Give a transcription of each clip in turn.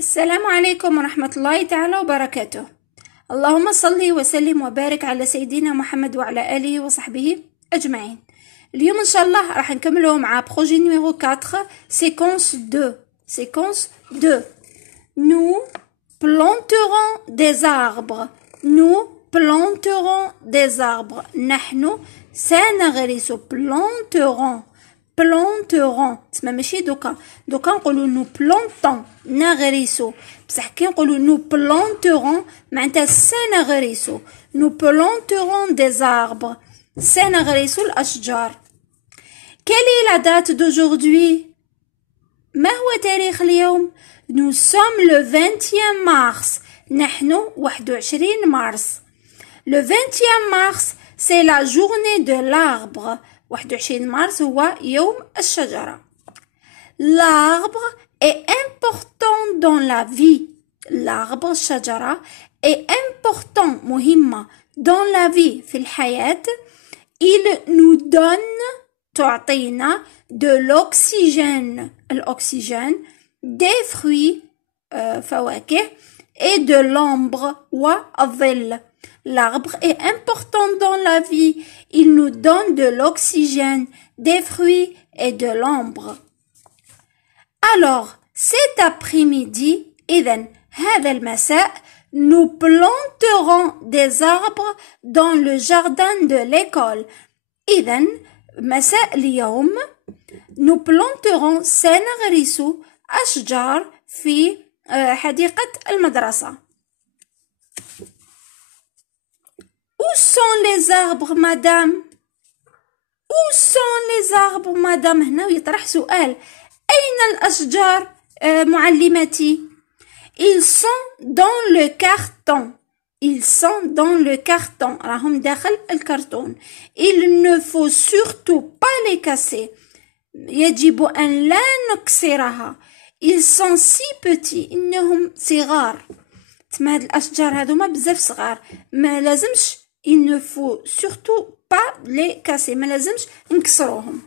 السلام عليكم ورحمة الله تعالى وبركاته. اللهم صل وسلم وبارك على سيدنا محمد وعلى آله وصحبه أجمعين. اليوم إن شاء الله راح نكملوا مع بروجي نيميرو 4 séquence 2. Séquence 2. Nous planterons des arbres. Nous planterons des arbres. نحن سنغرس planterons. planterons تسمى ماشي دوكا نقولوا نو بلونطون نغرسو، بصح كي نقولوا نو بلونترون معناتها سنغرسو. نو بلونترون دي زاربر، سنغرسو الاشجار. quelle est la date d'aujourd'hui؟ ما هو تاريخ اليوم؟ nous sommes le 20e mars، نحن 21 مارس. le 20e mars c'est la journée de l'arbre. 21 مارس هو يوم الشجرة. l'arbre est important dans la vie. l'arbre الشجرة est important مهمة dans la vie في الحياة. il nous donne تعطينا de l'oxygène الأكسجين، des fruits فواكه et de l'ombre والظل. l'arbre est important dans la vie. il nous donne de l'oxygène, des fruits et de l'ombre. alors cet après-midi إذن هذا المساء nous planterons des arbres dans le jardin de l'école. إذن مساء اليوم nous planterons سنغرس أشجار في حديقة المدرسة. où sont les arbres madame؟ où sont les arbres madame؟ هنا يطرح سؤال، أين الأشجار معلمتي؟ ils sont dans le carton. ils sont dans le carton، راهم داخل الكرتون. il ne faut surtout pas les casser، يجب أن لا نكسرها. ils sont si petits، إنهم صغار. تما هاد الأشجار هذوما بزاف صغار، ما لازمش il ne faut surtout pas les casser، ما لازمش نكسروهم.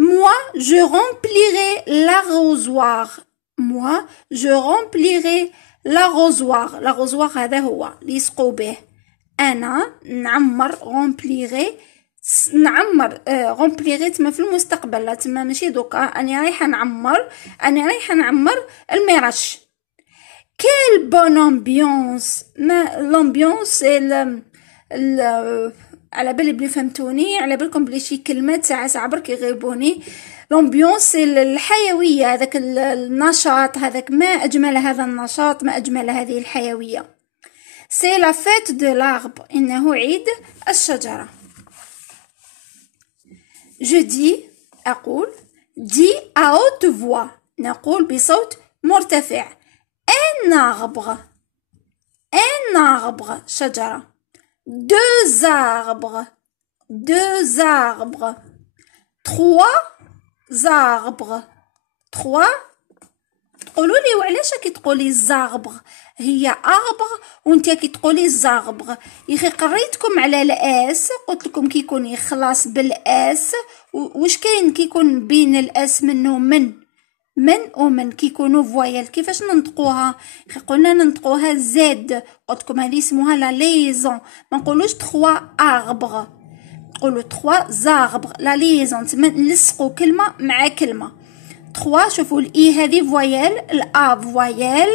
moi je remplirai l'arrosoir. moi je remplirai l'arrosoir. l'arrosoir هذا هو اللي يسقوا به. أنا نعمر remplirai، نعمر remplirai تما في المستقبل، تما ماشي دوكا. أنا رايحة نعمر المرش. quelle bonne ambiance. l'ambiance على بالي بلي فهمتوني، على بالكم بلي شي كلمات ساعة برك يغيبوني. l'ambiance الحيوية، هذاك النشاط، هذاك ما أجمل هذا النشاط، ما أجمل هذه الحيوية. c'est la fête de l'arbre، إنه عيد الشجرة. je dis أقول، dis à haute voix، نقول بصوت مرتفع. un arbre، un arbre شجرة. deux arbres، deux arbres. trois arbres، trois. تقولوا لي وعلاش كي تقولي زاربغ هي اربغ وانت كي تقولي زاربغ؟ يا اخي قريتكم على الاس، قلت لكم كي يكون يخلص بالاس واش كاين كي يكون بين الاس منه من ومن كي يكونوا فوايل كيفاش ننطقوها؟ اخي قلنا ننطقوها زد، قلت لكم هذه اسمها لا ليزون، ما نقولوش 3 اربغ، نقولوا 3 زاربغ. لا ليزون تما نلصقوا كلمه مع كلمه. 3 شوفوا الاي هذه فوايل، الا فوايل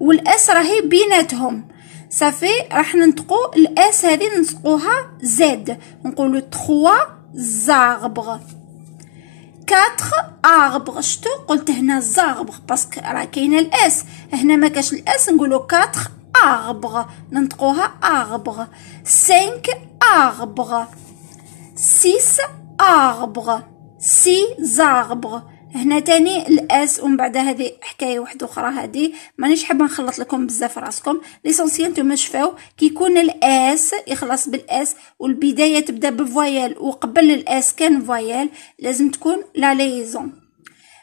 والاس راهي بيناتهم صافي، راح ننطقوا الاس هذه ننطقوها زد، نقولوا 3 زاربغ. 4 اربغ. شتو قلت هنا زاربغ باسكو راه كاينه الاس، هنا ما كاش الاس نقولوا 4 اربغ، ننطقوها اربغ. 5 اربغ. 6 اربغ. 6 زاربغ. هنا تاني الاس ومن بعد هذه حكايه واحده اخرى، هذه مانيش حابه نخلط لكم بزاف راسكم. ليسونسيال نتوما شفاو كي يكون الاس يخلص بالاس والبدايه تبدا بفوايل وقبل الاس كان فوايل، لازم تكون لا ليزون.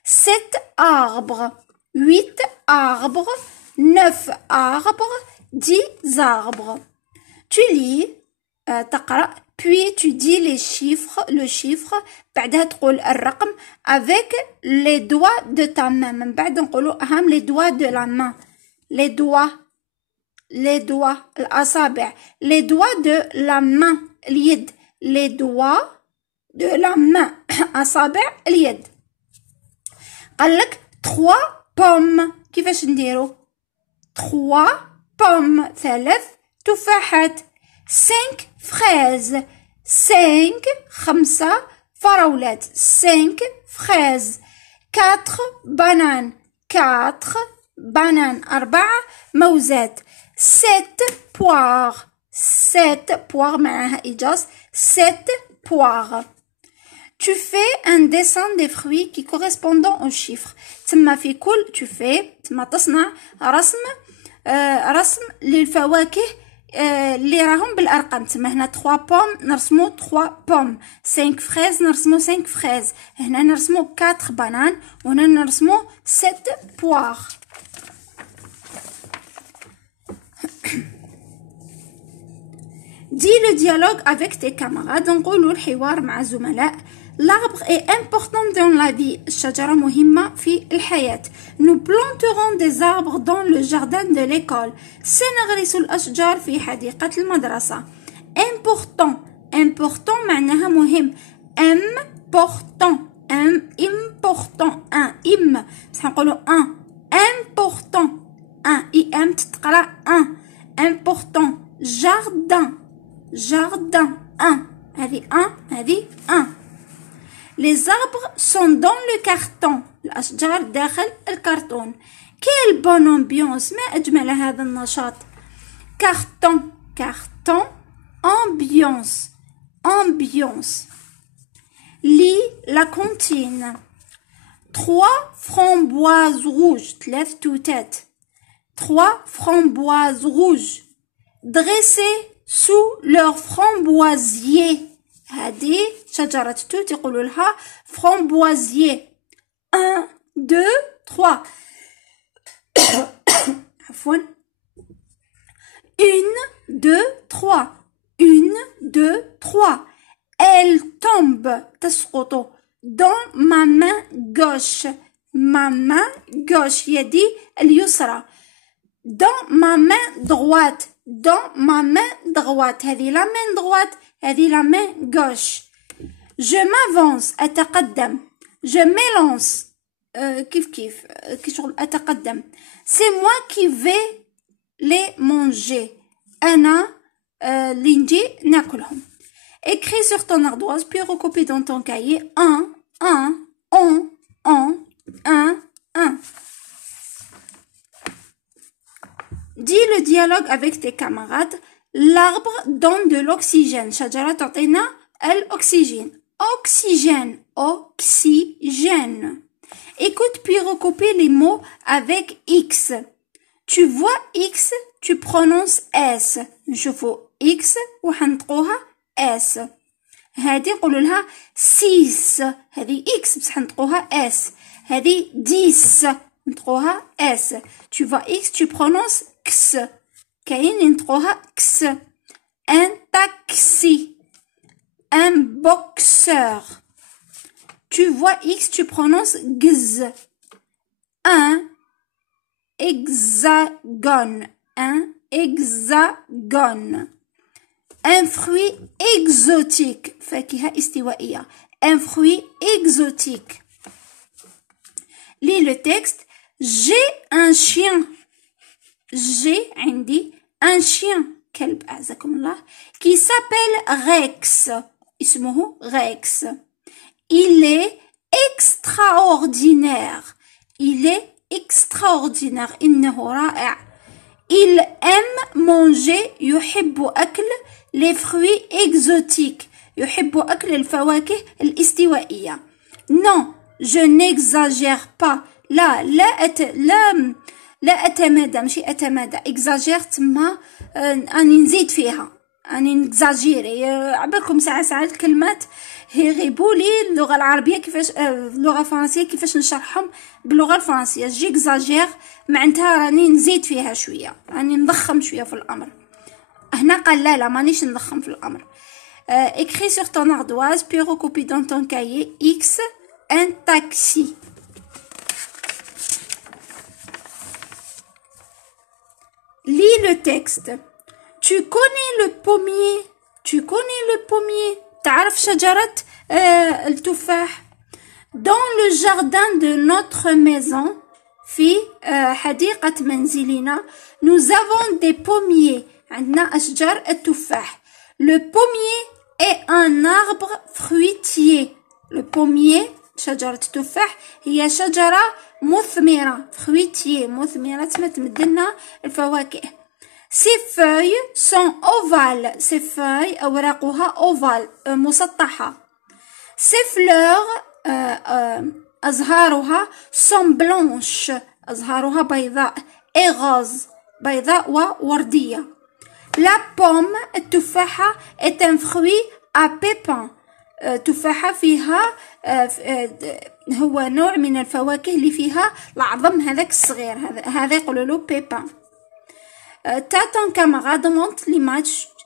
7 arbres. 8 arbres. 9 arbres. 10 arbres. tu lis تقرأ puis tu dis le chiffre بعدها تقول الرقم avec les doigts de ta main. من بعد نقولوا أهم les doigts de la main. les doigts الأصابع. les doigts de la main اليد. les doigts de la main أصابع اليد. قالك 3 pommes. كيفاش نديرو 3 pommes 3 تفاحات. 5 fraises 5 فراولات. 5 fraises. 4 bananes 4 موزات. 7 poires معناها إجاز. 7 poires. Tu fais un dessin des fruits qui correspondent aux chiffres. تما في كل تما تصنع رسم للفواكه اللي راهم بالارقام. تما هنا 3 بوم نرسمو 3 بوم. 5 فريز نرسمو 5 فريز. هنا نرسمو 4 بانان وهنا نرسمو 7 بوار. Dis le dialogue avec tes camarades. نقولوا الحوار مع الزملاء. L'arbre est important dans la vie. الشجرة مهمة في الحياة. Nous planterons des arbres dans le jardin de l'école. سنغرس الأشجار في حديقة المدرسة. Important. Important معناها مهم. Important. Important. بس نقولوا Important. تتقرأ Important. Jardin. هذه Les arbres sont dans le carton. الأشجار داخل الكرتون. Quelle bonne ambiance. ما أجمل هذا النشاط. Carton. Ambiance. Lis la cantine. 3 framboises rouges. 3 توتات. 3 framboises rouges. Dressées sous leur framboisier. هذه شجرة توت يقولوا لها framboisier. 1 2 3 عفوا 1 2 3 1 2 3 Elle tombe تسقط dans ma main gauche. يدي اليسرى. Dans ma main droite. هذه la main droite. هذه la main gauche. Je m'avance أتقدم. Je m'élance كيف شغل أتقدم. C'est moi qui vais les manger. أنا اللي نجي ناكلهم. Écris sur ton ardoise puis recopie dans ton cahier 1 1 Dis le dialogue avec tes camarades. L'arbre donne de l'oxygène. شجرة تعطينا الأكسجين. Oxygène. Écoute puis recopie les mots avec X. Tu vois X, tu prononces S. نشوفوا X وحنطقوها S. هذه نقولوا لها 6. هذه X بس حنطقوها S. هذه 10 نطقوها S. Tu vois X, tu prononces X. كاين ينطقوها X. Un taxi. Un boxeur. Tu vois X, tu prononces Gz. Un hexagone. Un fruit exotique. فاكهة استوائية. Un fruit exotique. Lis le texte. J'ai un chien. J'ai عندي un chien. كلب أعزكم الله. Qui s'appelle Rex. اسمه Rex. Il est extraordinaire. إنه رائع. Il aime manger. يحب أكل les fruits exotiques. يحب أكل الفواكه الاستوائية. Non, je n'exagère pas. لا أتمادى. ماشي أتمادى. exagère تما أني نزيد فيها. أني نكزاجيري. عبالكم ساعات الكلمات يغيبوا لي اللغة العربية كيفاش اللغة الفرنسية كيفاش نشرحهم باللغة الفرنسية. جيكزاجير معناتها راني نزيد فيها شوية. راني نضخم شوية في الأمر. هنا قال لا مانيش نضخم في الامر. écris sur ton ardoise puis recopie dans ton cahier X un taxi. Lis le texte. Tu connais le pommier? Tu connais le pommier? تعرف شجرة التفاح. Dans le jardin de notre maison في حديقة منزلنا nous avons des pommiers. عندنا أشجار التفاح. Le pommier est un arbre fruitier. Le pommier شجرة التفاح هي شجرة مثمرة. fruitier مثمرة تمدلنا الفواكه. Ses feuilles sont ovales. Ses feuilles أوراقها ovale مسطحة. Ses fleurs أزهارها sont blanches. أزهارها بيضاء. et rose بيضاء ووردية. La pomme التفاحة est un fruit à pépins. تفاحة فيها هو نوع من الفواكه اللي فيها العظم هذاك الصغير هذا يقولوا له بيبان. T'as ton camarade montre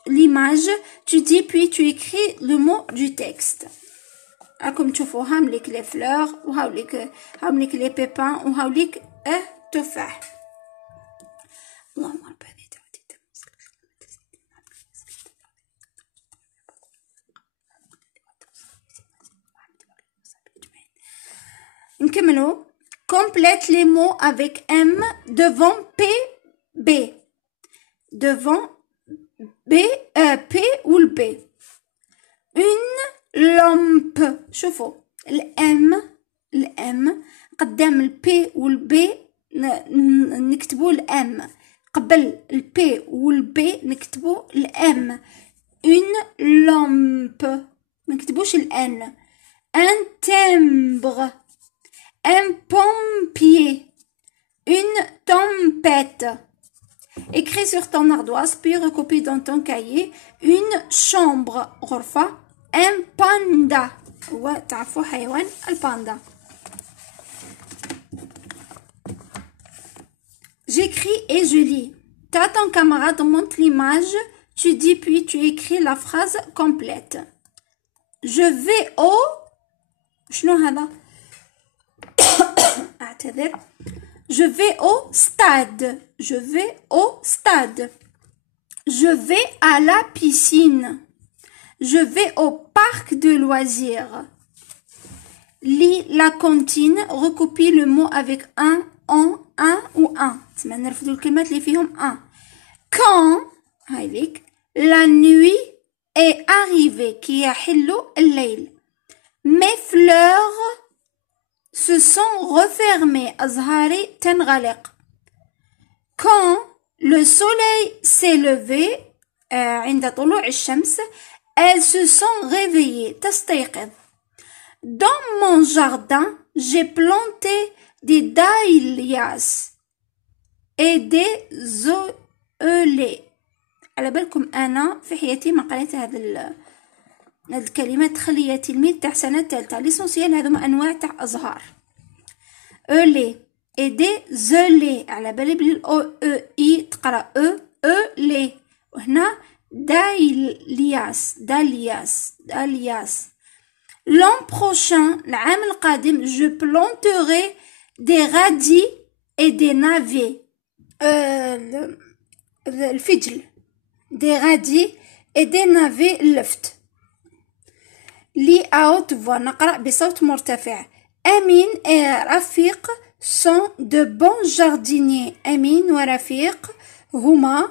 l'image, tu dis puis tu écris le mot du texte. راكم تشوفوا هامليك لي فلور وهاوليك لي بيبان وهاوليك تفاح. اللهم رب هذه دعوتي نكملوا. Complète les mots avec M devant P, B. Devant B, P ou le B. Une lampe. شوفوا الام قدام البي والبي نكتبوا الام. قبل البي والبي نكتبوا الام. une lampe ما نكتبوش الان. un timbre. un pompier. une tempête. Écris sur ton ardoise puis recopie dans ton cahier une chambre. غرفة. un panda. هو تعرفوا حيوان الباندا. J'écris et je lis. T'as ton camarade montre l'image, tu dis puis tu écris la phrase complète. Je vais au شنو هذا؟ أعتذر. Je vais au stade. Je vais au stade. Je vais à la piscine. Je vais au parc de loisirs. Lis la comptine, recopie le mot avec un ou un. تسمى نرفدوا الكلمات اللي فيهم un. Quand هايليك la nuit est arrivée كي يحل الليل. Mes fleurs se sont refermées. أزهاري تنغلق. Quand le soleil s'est levé عند طلوع الشمس elles se sont réveillées. تستيقظ. Dans mon jardin j'ai planté des dahlias et des zoélées. على بالكم أنا في حياتي ما قريت هذه الكلمات. خلي يا تلميذ تاع سنة الثالثة ليسونسيال هذوما أنواع تاع أزهار. أولي et des zoélées. على بالي بلي الأو أو إي تقرأ أولي. وهنا dahlias. L'an prochain العام القادم je planterai des radis et des navets. الفجل. des radis et des navets اللفت. لي à haute voix نقرأ بصوت مرتفع. أمين et رفيق sont de bons jardiniers. أمين ورفيق هما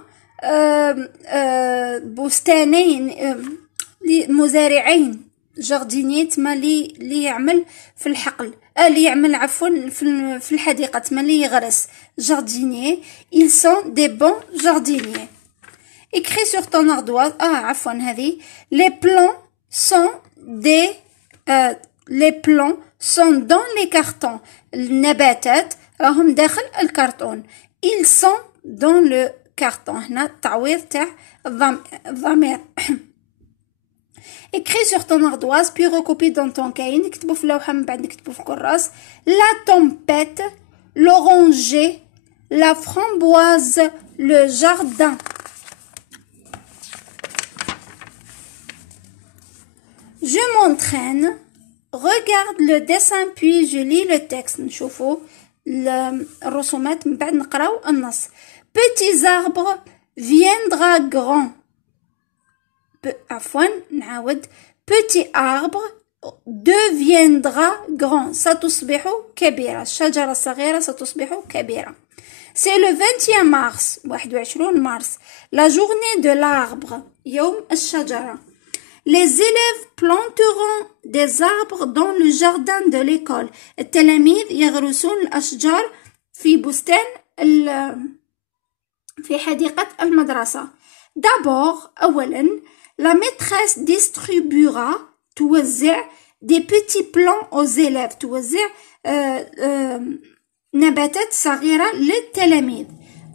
بستانين مزارعين. جاردينيي تما لي يعمل في الحقل اللي يعمل عفوا في الحديقة تما لي يغرس. جاردينيي ils sont des bons jardiniers. écris sur ton ardoise عفوا هذه les plants sont dans les cartons. النباتات راهم داخل الكرتون. ils sont dans le carton. هنا التعويض تاع الضمير. écris sur ton ardoise puis recopie dans ton cahier. نكتبو في اللوحة من بعد نكتبو في كراس. la tempête, l'oranger, la framboise, le jardin. Je m'entraîne. Regarde le dessin puis je lis le texte. نشوفوا الرسومات من بعد نقراو النص. Petits arbres viendra grand. عفوا نعاود. Petit arbre deviendra grand. ستصبح كبيرة. الشجرة الصغيرة ستصبح كبيرة. C'est le 21 mars. 21 مارس. La journée de l'arbre. يوم الشجرة. Les élèves planteront des arbres dans le jardin de l'école. التلاميذ يغرسون الأشجار في بستان في حديقة المدرسة. D'abord, أولاً, la maîtresse distribuera توزع des petits plants aux élèves. توزع نباتات صغيرة للتلاميذ.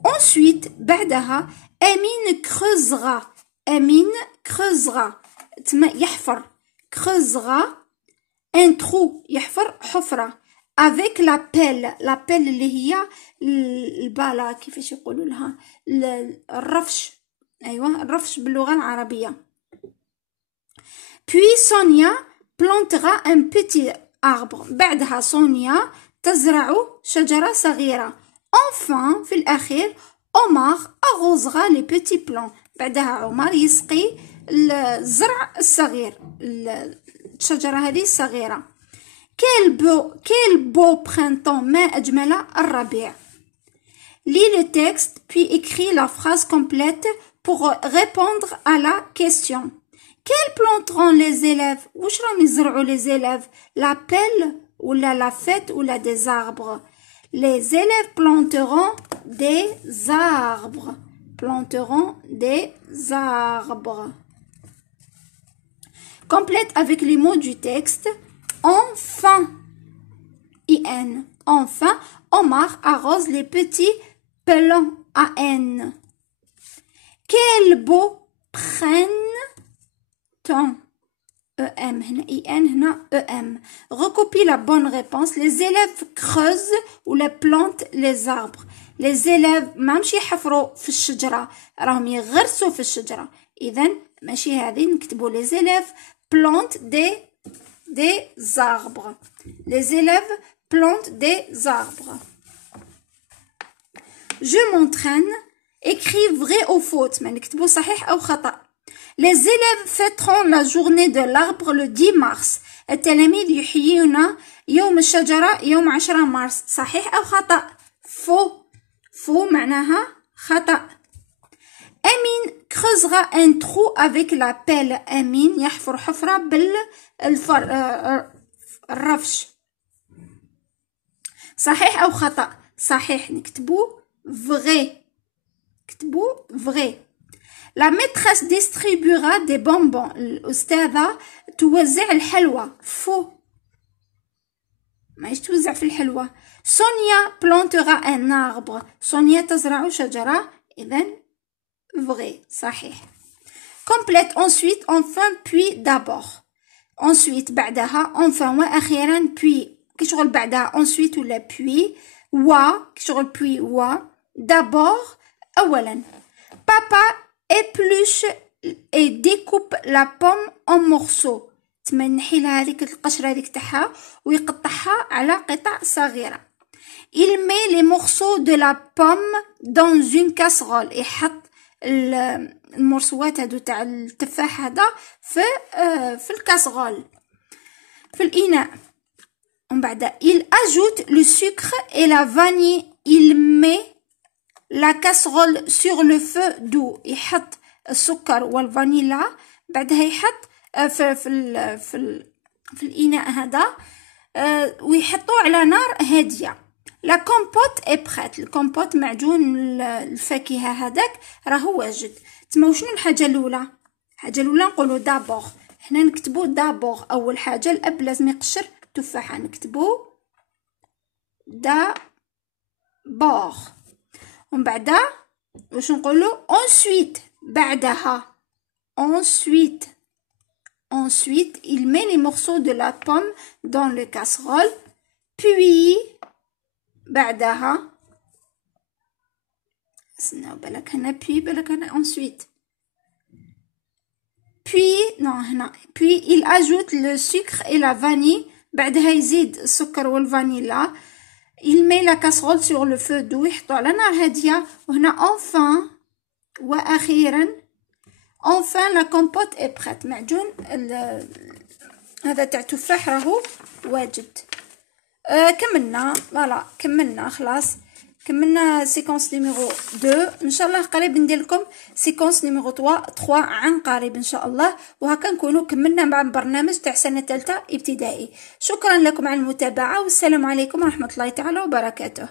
Ensuite, بعدها, Amine creusera. يحفر. creusera un trou. يحفر حفرة. avec la pelle اللي هي البالة كيفاش يقولوا لها الرفش. أيوة الرفش باللغة العربية. puis Sonia plantera un petit arbre. بعدها سونيا تزرع شجرة صغيرة. enfin في الأخير Omar arrosera les petits plants. بعدها عمر يسقي الزرع الصغير الشجرة هذه الصغيرة. quel beau printemps. ما أجمل الربيع. lis le texte puis écris la phrase complète pour répondre à la question. quels planteront les élèves. واش راهم يزرعوا les élèves. la pelle ولا la fête ولا des arbres. les élèves planteront des arbres. Complète avec les mots du texte. Enfin, IN. Enfin, Omar arrose les petits plants. AN. Quel beau printemps. EM. هنا IN هنا EM. Recopie la bonne réponse. Les élèves creusent ou les plantent les arbres. les élèves مامشي يحفروا في الشجرة راهم يغرسوا في الشجرة. إذن ماشي هذه نكتبوا les élèves plantent des arbres. les élèves plantent des arbres. je m'entraîne. écris vrai ou faute. ما نكتبوا صحيح أو خطأ. les élèves fêteront la journée de l'arbre le 10 mars. التلاميذ يحيون يوم الشجرة يوم 10 مارس. صحيح أو خطأ. faux معناها خطأ. أمين creusera un trou avec la pelle. أمين يحفر حفرة بالرفش. صحيح أو خطأ. صحيح نكتبو vrai. La maîtresse distribuera des bonbons. الأستاذة توزع الحلوى. faux ما توزع في الحلوى. Sonia plantera un arbre. Sonia تزرع شجرة. إذن vrai صحيح. complète ensuite enfin puis d'abord. ensuite بعدها enfin وأخيرا puis كشغل بعدها ensuite ولا puis كشغل puis d'abord أولا. papa épluche et découpe la pomme en morceaux. تمنحي لها هذيك القشرة هذيك تاعها ويقطعها على قطع صغيرة. il met les morceaux de la pomme dans une casserole. يحط المرصوات هادو تاع التفاح هذا في الكاسرول في الإناء. ومن بعد il ajoute le sucre et la vanille. il met la casserole sur le feu doux. يحط السكر والفانيلا بعدها يحط في الإناء هذا ويحطوه على نار هادية. لا كومبوت اي بريت. الكومبوت معجون الفاكهة هذاك راهو واجد. تما شنو الحاجة الأولى نقولو دابور. هنا نكتبو دابور. أول حاجة الأب لازم يقشر تفاحة نكتبو دابور. ومن بعدا واش نقولو ensuite بعدها. ensuite il met les morceaux de la pomme dans le casserole. puis بعدها استناو بالك هنا puis بالك هنا ensuite. puis non هنا puis il ajoute le sucre et la vanille. بعدها يزيد السكر والفانيلا. il met la casserole sur le feu doux. يحطو على نار هادية. وهنا enfin واخيرا enfin la compote est prête. معجون هذا تاع تفاح راهو واجد. كملنا فوالا كملنا خلاص كملنا سيكونس نيميرو 2. ان شاء الله قريب ندير لكم سيكونس نيميرو 3 عن قريب ان شاء الله. وهكا نكونوا كملنا مع برنامج تاع سنه ثالثه ابتدائي. شكرا لكم على المتابعه والسلام عليكم ورحمه الله تعالى وبركاته.